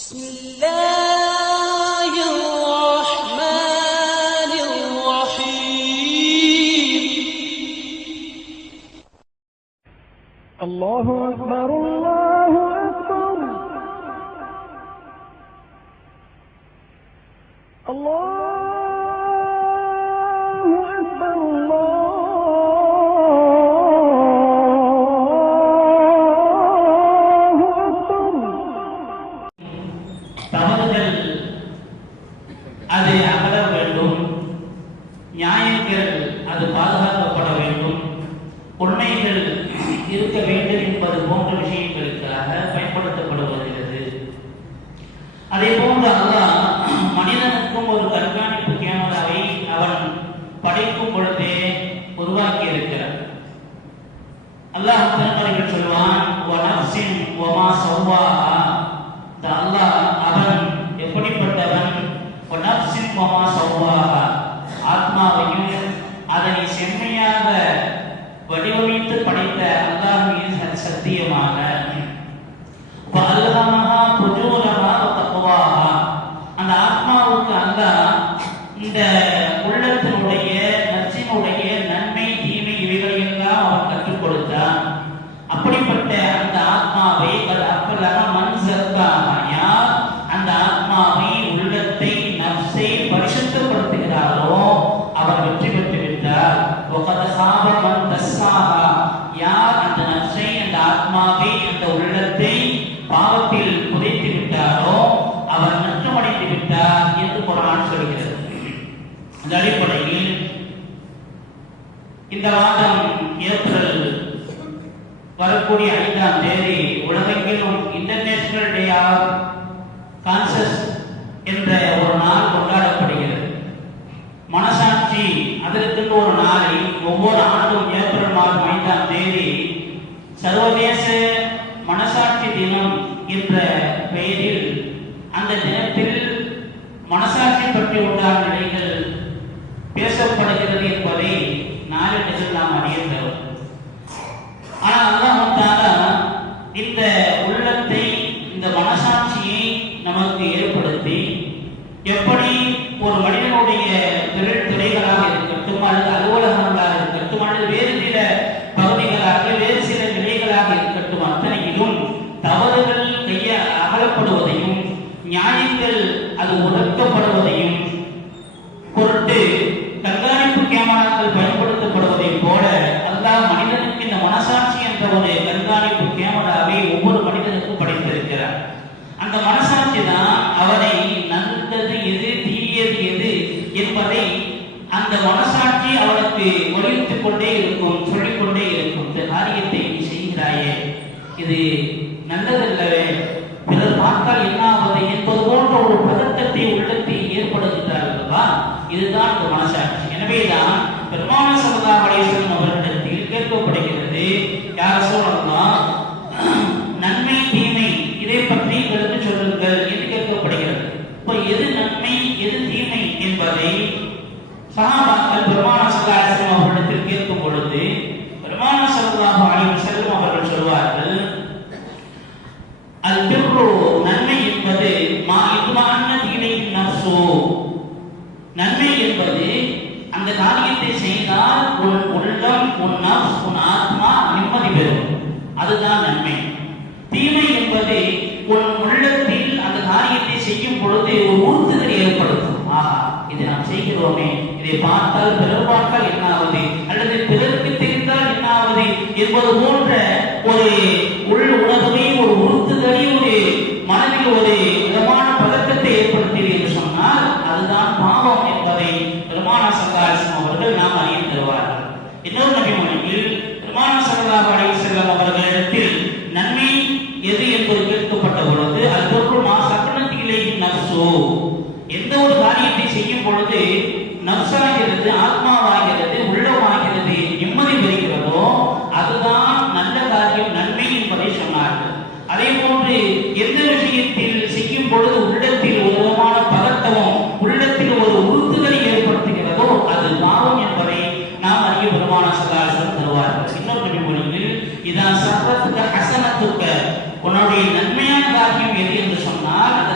بسم الله الرحمن الرحيم الله أكبر الله أكبر الله أكبر الله أكبر. தவறுகள் அது அகல வேண்டும், நியாயங்கள் அது பாதுகாக்கப்பட வேண்டும், உண்மைகள் இருக்க வேண்டும் என்பது போன்ற விஷயங்களுக்காக பயன்படுத்தப்படுகிறது. அதே போன்று அல்லாஹ் மனிதனுக்கும் ஒரு கண்காணிப்பு கேமராவை அவன் படைக்கும் பொழுதே உருவாக்கி இருக்கிறார். அல்லாஹ் திருமறையில் சொல்வான், வனஃப்ஸின் வமா ஸவ்வாஹா. அல்லாஹ் அவன் எப்படிப்பட்டவன்? வனஃப்ஸின் வமா ஸவ்வாஹா, ஆத்மாவையும் அதனை செம்மையாக வடிவமைத்து படைத்த அல்லாஹ் மீது சத்தியமாக, ஃபஅல்ஹமஹா ஃபுஜூரஹா வ தக்வாஹா, அந்த ஆத்மாவுக்கு அல்லாஹ் இந்த உள்ளத்தினுடைய நற்சினுடைய நன்மை தீமை இவைகளையெல்லாம் அவன் கற்றுக் கொடுத்தான். அப்படிப்பட்ட அந்த ஆத்மாவை அப்பல்லாம மன் சக்காஹா, யார் அந்த ஆத்மாவை உள்ளத்தை நஃப்ஸை பரிசுத்தப்படுத்துகிறாரோ அவர் வெற்றி பெற்று விட்டார். வகத் சாப மன் தஸ்ஸாஹா, யார் அந்த நஃப்ஸை அந்த ஆத்மாவை அந்த உள்ளத்தை பாவத்தில் புதைத்து விட்டாரோ அவர் நஷ்டமடைந்து விட்டார் என்று குர்ஆன் சொல்கிறது. அந்த அடிப்படையில் இந்த மாதம் ஏப்ரல் வரக்கூடிய 5ஆம் தேதி உலகெங்கிலும் இன்டர்நேஷனல் டே ஆஃப் கான்சஸ் என்ற ஒரு நாள் கொண்டாடப்படுகிறது. மனசாட்சி அதற்கு ஒரு நாளை ஒவ்வொரு ஆண்டும் ஏப்ரல் மாதம் 5ஆம் தேதி சர்வதேச மனசாட்சி தினம் என்ற பெயரில் அந்த தினத்தில் மனசாட்சி பற்றி உண்டான நிலைகள் பேசப்படுகிறது என்பதை நாளடைவில் நாம் அறிய தரும். ஆனால் அல்லாஹ் தஆலா இந்த உள்ளத்தை, இந்த மனசாட்சியை நமக்கு ஏற்படுத்தி, எப்படி ஒரு மனிதனுடைய துறைகளாக இருக்கட்டும், அல்லது அலுவலகங்களாக இருக்கட்டும், அல்லது வேறு சில பகுதிகளாக வேறு சில நிலைகளாக இருக்கட்டும், அத்தனையிலும் தவறுகள் அகலப்படுவதையும் நியாயங்கள் அது உணர்த்தப்படுவதையும் பொருட்டு கண்காணிப்பு கேமராக்கள் பயன்படுத்தப்படுவதை போல அல்லாஹ் மனிதனுக்கு இந்த மனசாட்சி என்ற ஒரு கண்காணிப்பு கேமராவை ஒவ்வொரு மனிதனுக்கும் படைத்திருக்கிறார். அந்த மனசாட்சி தான் அவனை நல்லது எது தீயது எது என்பதை அந்த மனசாட்சி அவனுக்கு வலியுறுத்திக் கொண்டே இருக்கும், சொல்லிக்கொண்டே இருக்கும். இந்த காரியத்தை நீ செய்கிறாயே, இது நல்லதல்லவே, பிறர் பார்த்தால் என்ன ஆவது என்பது போன்ற ஒரு பதட்டத்தை உள்ளத்தில் ஏற்படுத்துகிறார்களா, இதுதான் இந்த மனசாட்சி. எனவேதான் பெருமானார் ஸல்லல்லாஹு அலைஹி வஸல்லம் அவர்களிடத்தில் கேட்கப்படுகிறது, யா ரசூலல்லாஹ், நன்மை தீமை இதை பற்றி எடுத்து சொல்லுங்கள் என்று கேட்கப்படுகிறது. இப்போ எது நன்மை எது தீமை என்பதை சஹாபாக்கள் பெருமானார் ஸல்லல்லாஹு அலைஹி வஸல்லம் அவர்களிடத்தில் கேட்கும் பொழுது பெருமானார் ஸல்லல்லாஹு அலைஹி வஸல்லம் அவர்கள் சொல்வார்கள், அல் பிர்ரு, நன்மை என்பது மா இத்மஅன்ன இலைஹி நஃப்ஸு, நன்மை என்பது அந்த காரியத்தை செய்தால் உன் உள்ளம், உன் நஃப்ஸ், உன் ஆத்மா நிம்மதி பெறும், அதுதான் நன்மை. தீமை என்பது உன் உள்ளத்தில் அந்த காரியத்தை செய்யும் பொழுது ஒரு உறுத்துதல் ஏற்படுத்தும். ஆஹா, இதை நாம் செய்கிறோமே, இதை பார்த்தால் பிறர் பார்த்தால் என்ன ஆவது, அல்லது பிறருக்கு தெரிந்தால் என்ன ஆவது என்பது போன்ற ஒரு உள் உணர்வை, ஒரு உறுத்துதலை, ஒரு மனதில் ஒரு விதமான பதட்டத்தை ஏற்படுத்தியது என்று சொன்னால் அதுதான் பாவம் என்பதை பெருமானார் ஸல்லல்லாஹு அலைஹி வஸல்லம் அவர்கள் நாம் அறிய தருவார்கள். இன்னொரு நபி மொழியில் பெருமானார் ஸல்லல்லாஹு அலைஹி வஸல்லம் அவர்களிடத்தில் நன்மை எது என்பது கேட்கப்பட்ட பொழுது அல்பர்ரு மா சக்கனத் இலைஹி நஃப்ஸு, எந்த ஒரு காரியத்தை செய்யும் பொழுது நஃப்ஸாகிறது, ஆத்மாவாகிறது, உள்ளமாகிறது நிம்மதி பெறுகிறதோ அதுதான் நல்ல காரியம், நன்மை என்பதை சொன்னார்கள். அதே போன்று எந்த விஷயத்தில் செய்யும் பொழுது உள்ளத்தில் ஒரு விதமான பதட்டமும் உள்ளத்தில் ஒரு உறுத்துதலை ஏற்படுத்துகிறதோ அது பாவம் என்பதை நாம் அறிய பெருமானார் ஸல்லல்லாஹு அலைஹி வஸல்லம் தருவார்கள். இன்னொரு நபி மொழியில், இதா சர்ரத்துக ஹஸனத்துக, உன்னுடைய நன்மையான காரியம் எது என்று சொன்னால் அந்த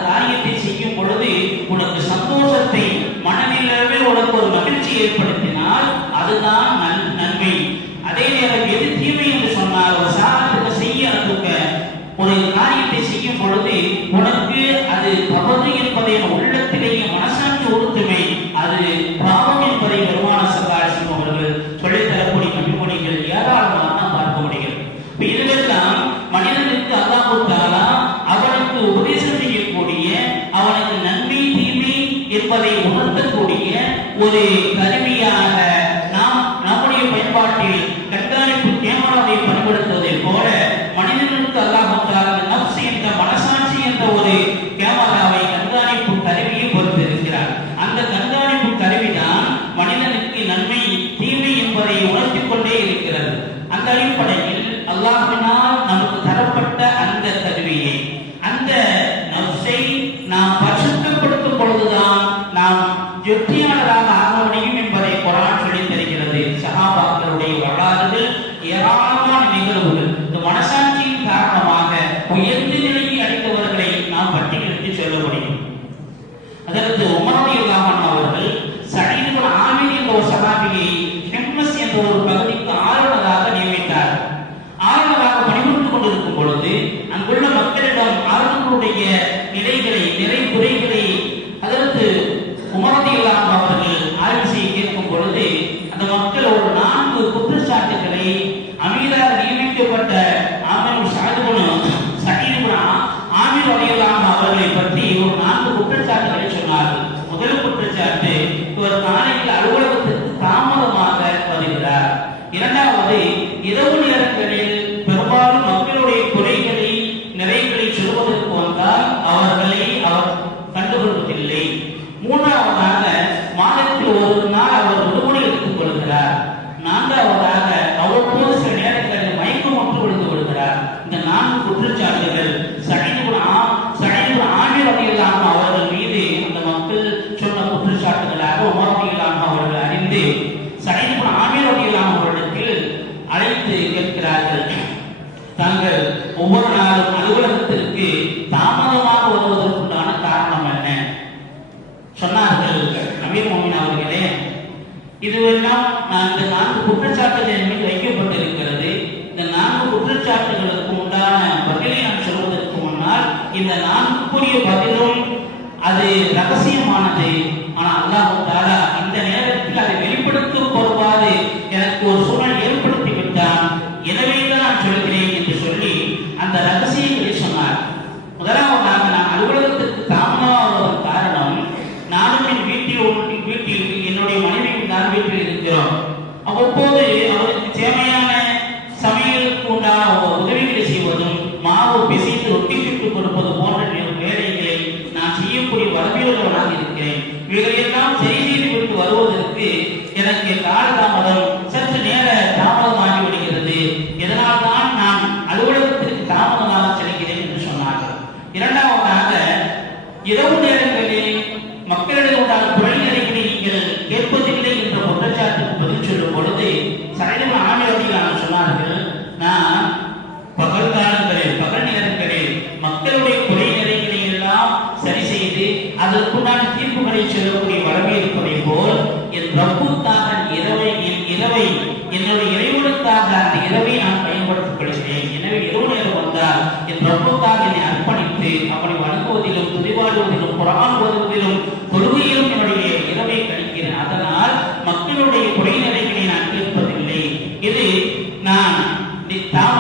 என்பதை உணர்த்தக்கூடிய ஒரு கருவியாக நாம் நம்முடைய பயன்பாட்டில் கண்காணிப்பு கேமராவை பயன்படுத்துவதை போல மனிதனுக்கு அல்லாஹ் நப்ஸ் என்ற மனசாட்சி என்ற ஒரு கேமராவை கண்காணிப்பு கருவியை பொறுத்திருக்கிறார். அந்த கண்காணிப்பு கருவிதான் மனிதனுக்கு நன்மை தீமை என்பதை உணர்த்திக் கொண்டே இருக்கிறது. அந்த அடிப்படையில் அல்லாஹ்வினால் நமக்கு தரப்பட்ட அந்த கருவியை, அந்த நப்சை நாம் பரிசுத்தப்படுத்தும் பொழுதுதான் நாம் வெற்றியாளராக ஆக முடியும் என்பதை குர்ஆன் சொல்லித் தருகிறது. சஹாபாக்களுடைய வரலாறுகள், ஏராளமான நிகழ்வுகள், இந்த மனசாட்சியின் காரணமாக உயர்ந்த நிலையை அடைந்தவர்களை நாம் பட்டியலிட்டு சொல்ல முடியும். அதற்கு உமர் ரலியல்லாஹு அன்ஹு அவர்கள் சயீத் இப்னு ஆமிர் என்ற ஒரு சஹாபியை ஹிம்மஸ் என்ற ஒரு பகுதிக்கு ஆளுநராக நியமித்தார். ஆளுநராக பணிபுரிந்து கொண்டிருக்கும் பொழுது அங்குள்ள மக்களிடம் ஆளுநருடைய நிறை குறைகளை அதற்கு உமர் ரலியல்லாஹு அன்ஹு அவர்கள் ஆய்வு செய்ய கேட்கும் பொழுது அந்த மக்கள் ஒரு 4 குற்றச்சாட்டுகளை அமீராக நியமிக்கப்பட்ட சயீத் இப்னு ஆமிர் ரலியல்லாஹு அன்ஹு அவர்களை பற்றி ஒரு 4 குற்றச்சாட்டுகளை சொன்னார்கள். முதல் குற்றச்சாட்டு, இவர் காலையில் அலுவலகத்திற்கு தாமதமாக வருகிறார். இரண்டாவது, இரவு நேரங்களில் பெரும்பாலும் மக்களுடைய குறைகளை நிறைகளை சொல்வதற்கு வந்தால் அவர்களை அவர் கண்டுகொள்வதில்லை. மூன்றாவதாக, மாதத்தில் ஒரு நாள் அவர் விடுமுறை எடுத்துக் கொள்கிறார். நான்காவதாக, அவ்வப்போது சில நேரங்களில் மயக்கம் ஒன்று விழுந்து விடுகிறார். இந்த 4 குற்றச்சாட்டுகள் சயீத் இப்னு ஆமிர் ரலியல்லாஹு அன்ஹு அவர்கள் மீது அந்த மக்கள் சொன்ன குற்றச்சாட்டுகளாக உமர் ரலியல்லாஹு அன்ஹு அவர்கள் அறிந்து சயீத் இப்னு ஆமிர் ரலியல்லாஹு அன்ஹு அவர்களுக்கு அழைத்து கேட்கிறார்கள், தாங்கள் ஒவ்வொரு நாளும் அலுவலகத்திற்கு தாமதமாக வருவதற்குண்டான காரணம் என்ன? சொன்னார்கள், அமீர் மோமின் அவர்களே, இதுவெல்லாம் நான் இந்த 4 குற்றச்சாட்டுகள் என் மீது வைக்கப்பட்டிருக்கிறது. இந்த 4 குற்றச்சாட்டுகளுக்கு உண்டான பதிலை நான் சொல்வதற்கு முன்னால் இந்த 4 பதிலும் அது ரகசியமானது. ஆனால் அல்லாஹ் தஆலா இந்த நேரத்தில் அதை வெளிப்படுத்தும் பொறுப்பாது எனக்கு ஒரு சூழல் ஏற்படுத்தி விட்டான். எனவே தான் நான் சொல்கிறேன் என்று சொல்லி அந்த ரகசியங்களை சொன்னார். முதலாவதாக, நான் அலுவலகத்திற்கு தாமதமாவதன் காரணம், நானும் என் வீட்டில் என்னுடைய மனைவியும் தான் வீட்டில் இருக்கிறோம். அவ்வப்போது அவருக்கு தேவையான சமையலுக்கு உண்டான உதவிகளை செய்வதும், மாவு பிசைந்து ரொட்டி சுட்டு கொடுப்பது போன்ற வேலைகளை நான் செய்யக்கூடிய வரம்பியவர்களாக இருக்கிறேன். இவைகளெல்லாம் சரி செய்து விட்டு வருவதற்கு எனக்கு காலதாமதம், சற்று நேர தாமதமாகி விடுகிறது. இதனால் தான் நான் அலுவலகத்திற்கு தாமதமாக செல்கிறேன் என்று சொன்னார்கள். இரண்டாவதாக, இரவு நேரங்களில் மக்களிடம் உண்டான குறைகளை நீங்கள் கேட்பதில்லை என்ற குற்றச்சாட்டுக்கு பதில் சொல்லும் பொழுது சயீத் இப்னு ஆமிர் ரலியல்லாஹு அன்ஹு சொன்னார்கள், நான் பகல் நேரங்களில் மக்களுடைய குறைகளை எல்லாம் சரி செய்து அதற்குண்டான தீர்ப்புகளை சொல்லக்கூடிய வளமை இருப்பதை போல் என் ரப்புக்காக என்னுடைய இறைவனுக்காக அந்த இரவை நான் பயன்படுத்திக் கொள்கிறேன். எனவே இரவு நேரம் வந்தால் என் ரப்புக்காக என்னை அர்ப்பணித்து அவனை வணங்குவதிலும், துதிபாடுவதிலும், குர்ஆன் ஓதுவதிலும், தொழுகையிலும் என்னுடைய இரவை கழிக்கிறேன். அதனால் மக்களுடைய குறைநிலைகளை நான் கேட்பதில்லை. இது நான்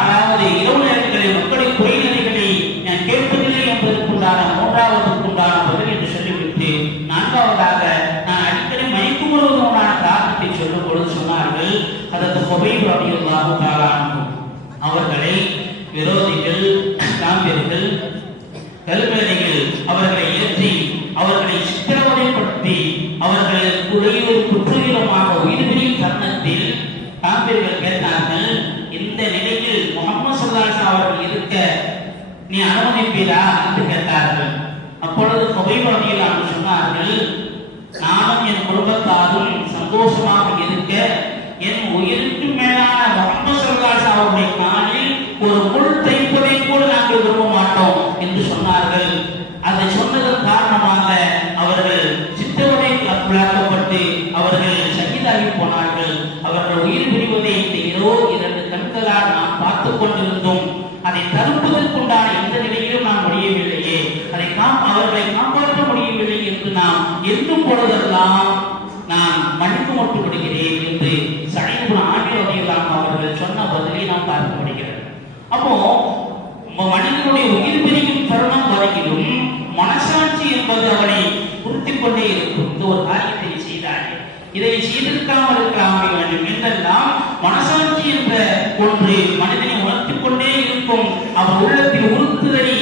அதாவது இரவு நேரங்களில் மக்களுடைய குறைநிலைகளை நான் கேட்பதில்லை என்பதற்குண்டான மூன்றாவதுக்குண்டான பதில் என்று சொல்லிவிட்டு, நான்காவதாக, நான் அடிக்கடி மயக்கம் வருவதற்கான காரணத்தை சொல்லும் பொழுது சொன்னார்கள், அதற்கு ஹுபைப் ரலியல்லாஹு தஆலா அன்ஹு அவர்களை விரோதிகள், காபிர்கள், கல்வெறிகள் அவர்களை ஏற்றி அவர்களை சித்திரவதைப்படுத்தி அவர்களை குற்றுயிரமாக உயிர்பிரியும் தருணத்தில் காபிர்கள் கேட்டார்கள், இந்த நிலையில் முஹம்மது ஸல்லல்லாஹு அலைஹி வஸல்லம் அவர்கள் இருக்க நீ அனுமதிப்பீரா என்று கேட்டார்கள். அப்பொழுது ஹுபைப் ரலியல்லாஹு அன்ஹு சொன்னார்கள், நானும் என் குடும்பத்தாரும் சந்தோஷமாக இருக்க என் உயிருக்கு மேலான முஹம்மது ஸல்லல்லாஹு அலைஹி வஸல்லம் அவருடைய காலில் ஒரு முள் தைப்பதை கூட நாங்கள் விரும்ப மாட்டோம் என்று சொன்னார்கள். அதை சொன்னதன் காரணமாக அவர்கள் சித்திரவதைக்குள்ளாக்கப்பட்டு அவர்கள் ஷஹீதாகி போனார்கள். அவர்கள் உயிர் பிரிவதை இந்த 2 கண்களால் நாம் பார்த்துக் கொண்டிருந்தோம். அதை தடுப்பதற்குண்டான எந்த நிலையிலும் நாம் முடியவில்லையே, அவர்களை காப்பாற்ற முடியவில்லை என்று நாம் எண்ணும் பொழுதெல்லாம் நான் மன்னிப்பு மட்டும் விடுகிறேன் என்று சயீத் இப்னு ஆமிர் ரலியல்லாஹு அன்ஹு அவர்கள் சொன்ன பதிலை நாம் பார்க்க முடிகிறது. அப்போ மனிதனுடைய உயிர் பிரியும் தருணம் வரையிலும் மனசாட்சி என்பது அவனை உறுத்திக் கொண்டே இருக்கும். இந்த ஒரு காரியத்தை செய்தார்கள், இதை செய்திருக்காமல் இருக்கலாம் வேண்டும் என்றெல்லாம் மனசாட்சி என்ற ஒன்று மனிதனை உணர்த்திக் கொண்டே இருக்கும். அவர் உள்ளத்தில் உறுத்துதலை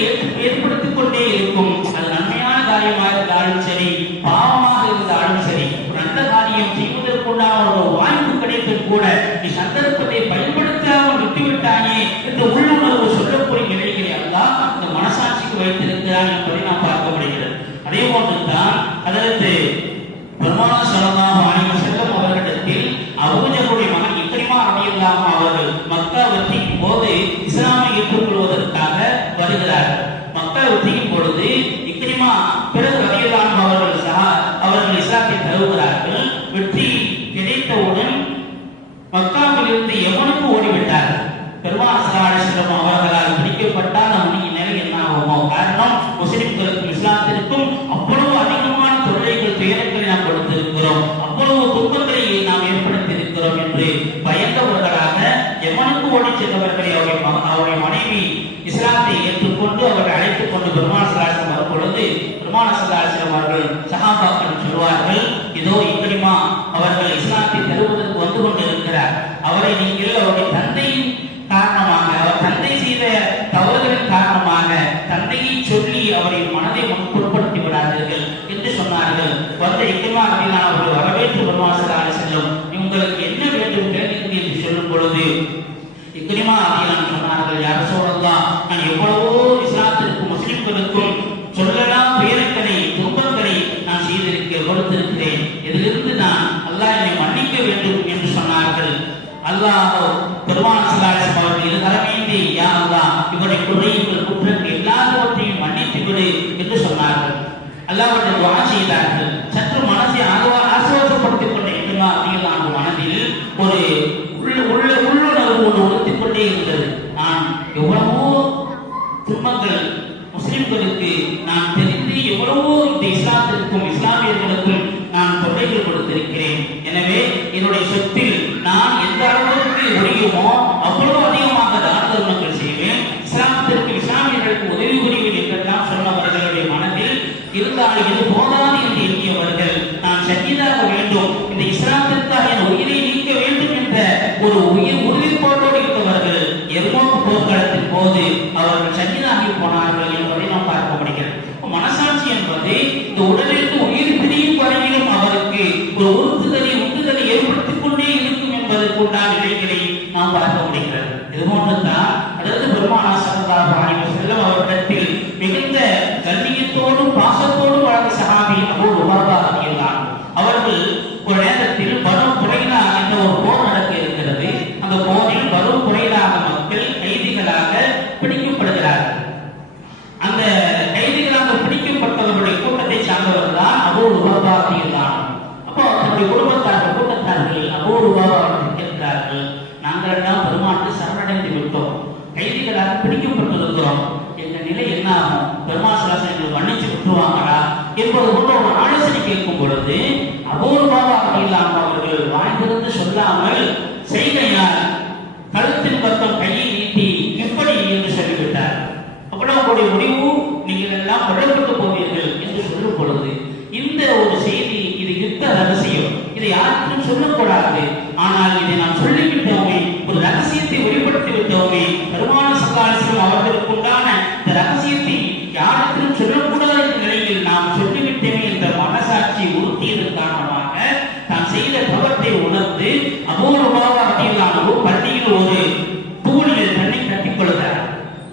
ஏற்படுத்திக் கொண்டே இருக்கும். அது நன்மையான காரியமாக இருந்தாலும் சரி, பாவமாக இருந்தாலும் சரி, ஒரு நல்ல காரியம் செய்வதற்குண்டான ஒரு வாய்ப்பு கிடைத்தும் கூட நீ சந்தர்ப்பத்தை பயன்படுத்தாமல் விட்டுவிட்டானே என்ற உள்ளுணர்வு சொல்லக்கூடிய நிலைகளை எல்லாம் இந்த மனசாட்சிக்கு வைத்திருக்கிறான் என்பதை நாம் பார்க்க முடிகிறது. அதே போன்றுதான் அதற்கு பெருமானார் ஸல்லல்லாஹு அலைஹி வஸல்லம் அவர்களிடத்தில் அபூஜஹலுடைய மகன் இக்ரிமா ரலியல்லாஹு அவர்கள் மக்கா வெற்றியின் போது இஸ்லாமை ஏற்றுக்கொள்வதற்காக வருகிறார்கள். மக்கா வெற்றியின் பொழுது இக்ரிமா பிறகு ரலியல்லாஹு அவர்கள் இஸ்லாத்தை தழுவுகிறார்கள். வெற்றி கிடைத்தவுடன் மக்காவில் இருந்து யமனுக்கு ஓடிவிட்டார்கள். பெருமானார் ஸல்லல்லாஹு அலைஹி வஸல்லம் அவர்களால் பிடிக்கப்பட்டால் நம்முடைய நிலை என்ன ஆகுமோ? காரணம், முஸ்லிம்களுக்கும் இஸ்லாத்திற்கும் அவ்வளவு அதிகமான தொல்லைகள் துயரங்களை நாம் கொடுத்திருக்கிறோம், அவ்வளவு துன்பங்களை நாம் ஏற்படுத்தி இருக்கிறோம் என்று பயந்தவர்களாக யமனுக்கு ஓடி சென்றவர்களை அவருடைய மனைவி இஸ்லாத்தை ஏற்றுக்கொண்டு அவர்கள் அழைத்துக் கொண்டு பெருமானார் ஸல்லல்லாஹு அலைஹி வஸல்லம் வரும் பொழுது பெருமானார் ஸல்லல்லாஹு அலைஹி வஸல்லம் அவர்கள் சஹாபாக்கள் சொல்வார்கள், இதோ இக்ரிமா அவர்கள் இஸ்லாத்தை தருவதற்கு வந்து கொண்டிருக்கிறார், அவரை நீங்கள் அவருடைய தந்தையின் காரணமாக, அவர் தந்தை செய்த தவறுகளின் காரணமாக தந்தையை சொல்லி அவரின் மனதை முற்படுத்தி விடாதீர்கள் என்று சொன்னார்கள். வந்த இக்ரிமா ரலியல்லாஹு அவர்கள் வரவேற்று பெருமானார் ஸல்லல்லாஹு அலைஹி வஸல்லம் உங்களுக்கு என்ன வேண்டும் கேளுங்கள் என்று சொல்லும் பொழுது இக்ரிமா ரலியல்லாஹு சொன்னார்கள், யா ரசூலல்லாஹ், நான் எவ்வளவோ இஸ்லாத்திற்கும் முஸ்லிம்களுக்கும் சொல்லலாம் பேரக்களை துன்பங்களை நான் கொடுத்திருக்கிறேன், இதிலிருந்து நான் அல்லாஹ் என்னை மன்னிக்க வேண்டும் என்று சொன்னார்கள். அல்லாஹ் பெருமானார் ஸல்லல்லாஹு அலைஹி வஸல்லம் அவர்கள் இருதரமேந்தி, யா அல்லாஹ், இவருடைய குறைகள் குற்றங்கள் எல்லாவற்றையும் மன்னித்து விடு என்று சொன்னார்கள். அல்லாஹ்விடம் துஆ செய்தார்கள். சற்று மனதை ஆசுவாசப்படுத்திக் கொண்ட இக்ரிமா ரலியல்லாஹு மனதில் ஒரு உள்ளுணர்வு ஒன்று உறுத்திக் கொண்டே இருந்தது. நான் எவ்வளவோ துன்பங்கள் முஸ்லிம்களுக்கு நான் தெரிந்து எவ்வளவோ இந்த இஸ்லாத்திற்கும் இஸ்லாமியர்களுக்கும் நான் தொல்லைகள் கொடுத்திருக்கிறேன். எனவே என்னுடைய சொத்தில் நான் எந்த அளவுக்கு முடியுமோ அவ்வளவு அதிகமாக தான தர்மங்கள் செய்வேன், இஸ்லாத்திற்கு இஸ்லாமியர்களுக்கு உதவி புரிவேன் என்றெல்லாம் சொன்னவர்களுடைய மனதில் இருந்தாலும் இது போதாது என்று எண்ணியவர்கள், நான் ஷஹீதாக வேண்டும், இந்த இஸ்லாத்திற்காக என் உயிரை நீக்க வேண்டும் என்ற ஒரு உறுதிப்பாட்டோடு இருந்தவர்கள் எர்மோக் போர்க்களத்தின் போது அவர்கள் ஷஹீதாகி போனார்கள் என்பதை நாம் பார்க்க முடிகிறது. மனசாட்சி என்பது இந்த உடலிற்கு உயிர் பிரியும் வரையிலும் அவருக்கு ஒரு உந்துதலை ஏற்படுத்திக் கொண்டே இருக்கும் என்பதற்குண்டான நிலைகளை நாம் பார்க்க முடிகிறது. இது போன்றுதான் அதாவது பெருமானார் ஸல்லல்லாஹு அலைஹி வஸல்லம் அவர்களிடத்தில் மிகுந்த கண்ணியத்தோடும் பாசத்தோடும் வாழ்ந்த சஹாபி அபூ லுபாபா ரலியல்லாஹு அவர்கள் ஒரு நேரத்தில் பனு குறைலா என்ற ஒரு போர் நடக்க இருக்கிறது. அந்த போரில் பனு குறைலாக மக்கள் கைதிகளாக பிடிக்கப்படுகிறார்கள். அந்த கைதிகளாக பிடிக்கப்பட்டவர்களுடைய கூட்டத்தை சார்ந்தவர் தான் அபூ லுபாபா ரலியல்லாஹு. அப்போ தன்னுடைய குடும்பத்தார்கள் கூட்டத்தார்கள் அபூ லுபாபா கேட்கிறார்கள், நாங்கள் எல்லாம் பெருமானுக்கு சரணடைந்து விட்டோம், கைதிகளாக பிடிக்கப்பட்டிருக்கிறோம், எங்க நிலை என்ன ஆகும், பெருமாள் ஸல்லல்லாஹு அலைஹி வஸல்லம் மன்னிச்சு விட்டுருவாங்களா என்பது போன்ற ஒரு ஆலோசனை கேட்கும் பொழுது அபூ லுபாபா ரலியல்லாஹு அவர்கள் வாய்ந்திருந்து சொல்லாமல் செய்கையால் கழுத்தின் பக்கம் கையை நீட்டி இப்படி என்று சொல்லிவிட்டார். அப்புறம் அவருடைய முடிவு, நீங்கள் எல்லாம் கொல்லப்பட்டு போவீர்கள் என்று சொல்லும் பொழுது இந்த ஒரு செய்தி, இது யுத்த ரகசியம், இதை யாருக்கும் சொல்லக்கூடாது, ஆனால் இதை நாம் சொல்லிவிட்டோமே, ஒரு ரகசியத்தை வெளிப்படுத்தி விட்டோமே, பெருமானார் ஸல்லல்லாஹு அலைஹி வஸல்லம் அவர்களுக்கு உண்டான இந்த ரகசியத்தை யாருக்கும் சொல்லக்கூடாத நிலையில் நாம் சொல்லிவிட்டோமே என்ற மனசாட்சி உறுத்தியதன் காரணமாக தான் செய்த தவற்றை உணர்ந்து அபூ லுபாபா ரலியல்லாஹு பள்ளியில் ஒரு தூணில் தன்னை கட்டிக்கொள்கிறார்.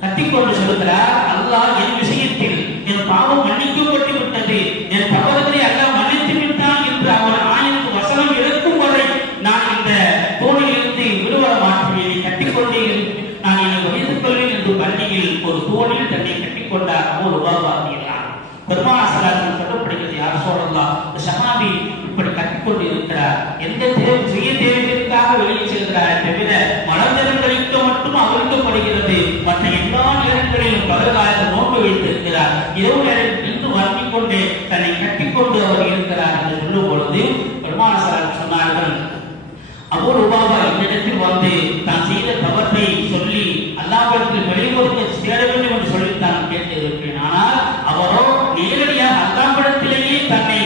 கட்டிக்கொண்டு சொல்கிறார், அல்லாஹ் என் விஷயத்தில் என் பாவம் மன்னிக்கப்பட்டு விட்டது, என் தவறுகளை அல்லாஹ் மன்னித்து விட்டான் என்று அவர் ஆயத்து வசனம் எடுக்கும் வரை நான் இந்த தூணில் இருந்து விடுவர மாற்றுவேன், கட்டிக்கொண்டே நான் என்னை வைத்துக் கொள்வேன் என்று பள்ளியில் ஒரு தூணில் தன்னை கட்டிக்கொண்டார் அபூ லுபாபா ரலியல்லாஹு. பெருமானார் ஸல்லல்லாஹு அலைஹி வஸல்லம் சொல்லப்படுகிறது, யா ரசூலல்லாஹ், இந்த சஹாபி இப்படி கட்டிக்கொண்டு இருக்கிறார், எந்த சுய தேவைகளுக்காக வெளியே செல்கிறார் தவிர மனதர்களுக்கு மட்டும் அவிழ்க்கப்படுகிறது, மற்ற எல்லா நேரங்களிலும் பகல்காலத்தை நோன்பு வைத்திருக்கிறார், இரவு நேரத்தில் நின்று வழங்கிக் கொண்டு தன்னை கட்டிக்கொண்டு அவர் இருக்கிறார் என்று சொல்லும் பொழுது பெருமானார் ஸல்லல்லாஹு அலைஹி வஸல்லம் சொன்னார்கள், அபூ லுபாபா என்னிடத்தில் வந்து தான் செய்த தவற்றை சொல்லி அல்லாஹ்விடத்தில் வெளிப்படுத்த சேர வேண்டும் என்று சொல்லி தான் கேட்டு இருக்கிறேன். ஆனால் அவரோ நேரடியாக அல்லாஹ்விடத்திலேயே தன்னை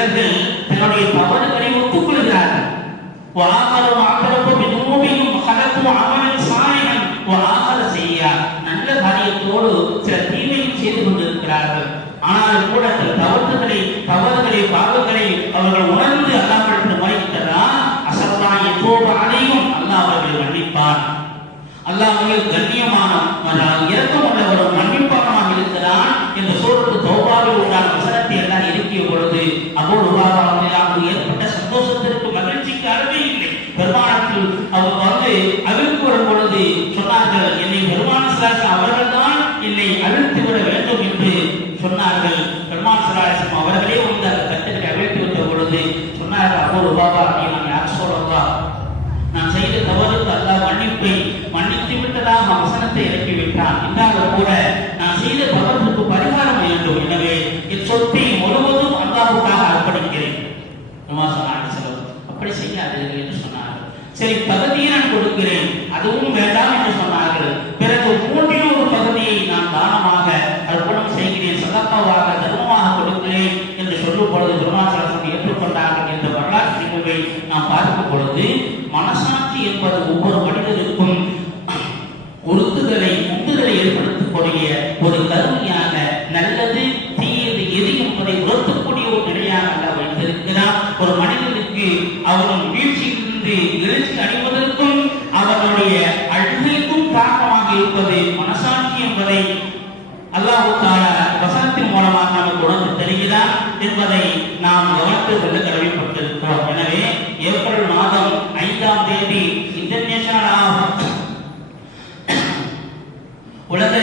சிலர்கள் தன்னுடைய தவறுகளை ஒத்துக்கொள்கிறார்கள். وآخرون اعترفوا بذنوبهم وخلقوا عملا صالحا وآخر سيئا. நல்ல காரியத்தோடு சில தீமையும் செய்து கொண்டிருக்கிறார்கள். ஆனால் கூட சில தவறுகளை பாவங்களை அவர்கள் உணர்ந்து அல்லாஹ்விடத்தில் முறையிட்டதால் அஸல்லா யதூபு அலைஹிம், அல்லாஹ் அவர்களை மன்னிப்பான். அல்லாஹ் மிக கண்ணியமான இரக்கமுள்ளவரும் மன்னிப்பானமாக இருக்கிறான் என்ற சூரத்து தௌபாவில் உண்டான வசனத்தை எல்லாம் இறக்கிய பொழுது அபூ லுபாபா அவர்களுக்கு ஏற்பட்ட சந்தோஷத்திற்கு மகிழ்ச்சிக்கு அளவே இல்லை. பெருமானத்தில் அவர் அவிழ்த்து வரும் பொழுது சொன்னார்கள், என்னை பெருமான ஸல்லல்லாஹு அவர்கள் தான் என்னை அவிழ்த்து விட வேண்டும் என்று சொன்னார்கள். பெருமான் ஸல்லல்லாஹு அவர்களே அந்த கட்டத்தை அவிழ்த்து விட்ட பொழுது சொன்னார்கள், அபூ லுபாபா நான் யார் சொல்லலாம், நான் செய்த தவறுக்கு அல்லாஹ் மன்னித்து விட்டதாக வசனத்தை இறக்கி விட்டான். என்றாலும் கூட நான் செய்த தவறுக்கு பரிகாரம் வேண்டும். எனவே என் சொத்தை முழுவதும் அல்லாஹ்வுக்காக அர்ப்பணிக்கிறேன். அப்படி செய்யாதீர்கள் என்று சொன்னார்கள். சரி, பகுதியை நான் கொடுக்கிறேன், அதுவும் வேண்டாம் என்று சொன்னார்கள். பிறகு 3 பகுதியை நான் தானமாக அர்ப்பணம் செய்கிறேன், சதக்காவாக தர்மமாக கொடுக்கிறேன் என்று சொல்லும் பொழுது பெருமாள் ஏற்றுக்கொண்டார்கள் என்ற வரலாற்று நிகழ்வை நாம் பார்க்கும் பொழுது மனசாட்சி என்பது ஒவ்வொரு மனிதருக்கும் உந்துதலை ஏற்படுத்தக்கூடிய ஒரு கருவியாக, நல்லது தீயது எது என்பதை உணர்த்தக்கூடிய ஒரு நிலையாக அல்ல வைத்திருக்கிறார். ஒரு மனிதனுக்கு அவன் வீழ்ச்சியிலிருந்து எழுச்சி அடைவதற்கும் அவனுடைய அழுகைக்கும் காரணமாக இருப்பது மனசாட்சி என்பதை அல்லாஹ் தஆலா வசனத்தின் மூலமாக நமக்கு உணர்ந்து தருகிறார் என்பதை நாம் கவனத்தில் கொள்ள கடமைப்பட்டிருக்கிறோம். எனவே ஏப்ரல் மாதம் 5ஆம் தேதி இன்டர்நேஷனல் உலக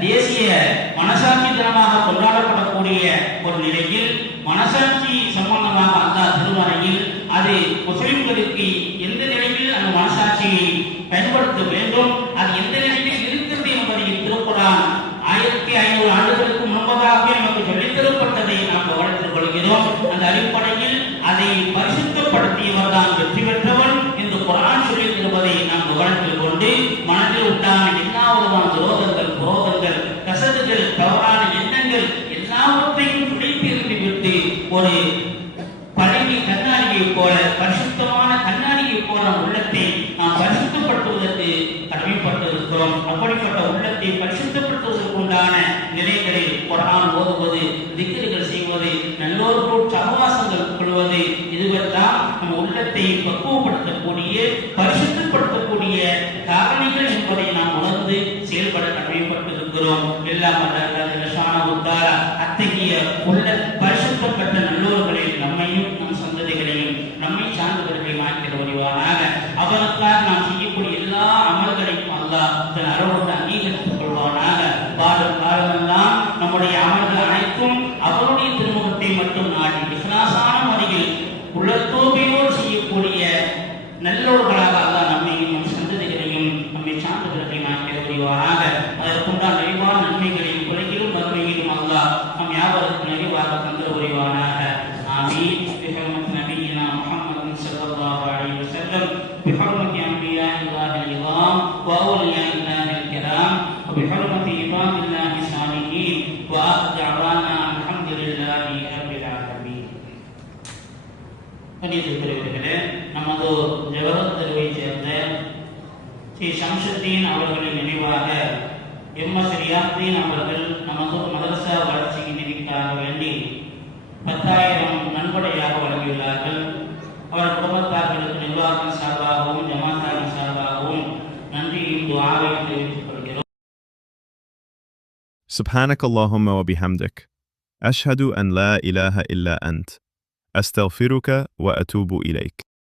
தேசிய மனசாட்சி தினமாக கொண்டாடப்படக்கூடிய ஒரு நிலையில் மனசாட்சி சம்பந்தமாக அல்லாஹ் திருமறையில் அது முஸ்லிம்களுக்கு எந்த நிலையில் அந்த மனசாட்சியை பயன்படுத்த வேண்டும், அது எந்த நிலையில் இருக்கிறது என்பதை திருக்குர்ஆன் 1500 ஆண்டுகளுக்கு முன்பதாக நமக்கு சொல்லித் தரப்பட்டதை நாம் கவனித்துக் கொள்கிறோம். அந்த அடிப்படையில் அதை பரிசுத்தப்படுத்தியவர் தான் வெற்றி பெற்றவன் என்று குர்ஆன் சொல்லித் தருவதை நாம் கவனத்தில் கொண்டு மனதில் உண்டான எல்லா விதமான விரோதங்கள், புரோதங்கள், கசடுகள், தவறான எண்ணங்கள் எல்லாவற்றையும் துடைத்து எறிந்துவிட்டு ஒரு பழகிய கண்ணாடியை போல, பரிசுத்தமான கண்ணாடியை போல உள்ளத்தை நாம் பரிசுத்தப்படுத்துவதற்கு கடமைப்பட்டிருக்கிறோம். அப்படிப்பட்ட உள்ளத்தை பரிசுத்தப்படுத்துவதற்கு உண்டான நிலைகளில் குர்ஆன் ஓதுவது, திக்ருகள் செய்வது, நல்லோர்களோடு சகவாசங்கள் கொள்வது, இதுவெல்லாம் நம் உள்ளத்தை பக்குவப்படுத்தக்கூடிய பரிசுத்தப்படுத்தக்கூடிய காரணிகள் என்பதை நாம் உணர்ந்து செயல்பட கடமைப்பட்டிருக்கிறோம். எல்லாம் அத்தகைய உள்ள பரிசுத்தப்பட்ட நல்லோர்களில் நம்மையும் நம் சந்ததிகளையும் நம்மை சார்ந்தவர்களையும் ஆக்கிட வருவானாக. அவனுக்காக நாம் செய்யக்கூடிய எல்லா அமல்களையும் அல்லாஹ் தன் அருளோடு அங்கீகரித்துக் கொள்வானாக. வாழும் காலமெல்லாம் நம்முடைய அமல்கள் அனைத்தும் அவருடைய திருமுகத்தை மட்டும் நாடி இஹ்லாஸான முறையில் உள்ளத்தோமையோடு செய்யக்கூடிய நல்லோர்களாக அல்லாஹ் நம்மையும் நம் சந்ததிகளையும் நம்மை சார்ந்தவர்களையும் ஆக்கிட வருவானாக. அதற்குண்டான நிறைவான நன்மைகளையும் குறைகளும் வறுமையிலும் அல்லாஹ் நம் யாவருக்கும் நிறைவாக தந்து வருவானாக. ஆமீன். بحرمة نبينا محمد صلى الله عليه وسلم بحرمة أنبياء الله العظام وأولياء الله الكرام وبحرمة عباد الله الصالحين وآخر دعوانا الحمد لله رب العالمين. கண்ணியத்திற்குரியவர்களே, நமது ஜவஹர் தெருவை சேர்ந்த ஸ்ரீ ஷம்சுத்தீன் அவர்களின் நினைவாக எம்.எஸ். ரியாத்தீன் அவர்கள் நமது மதரசா வளர்ச்சியின் நிதிக்காக வேண்டி 10,000 நன்கொடையாக வழங்கியுள்ளார்கள். அவர் குடும்பத்தார்களுக்கு நிர்வாகம் சார்பாகவும் ஜமாத்தாரின் சார்பாகவும் நன்றியும் துஆவையும் தெரிவித்துக் கொள்கிறோம். سبحانك اللهم وبحمدك أشهد أن لا إله إلا أنت أستغفرك وأتوب إليك.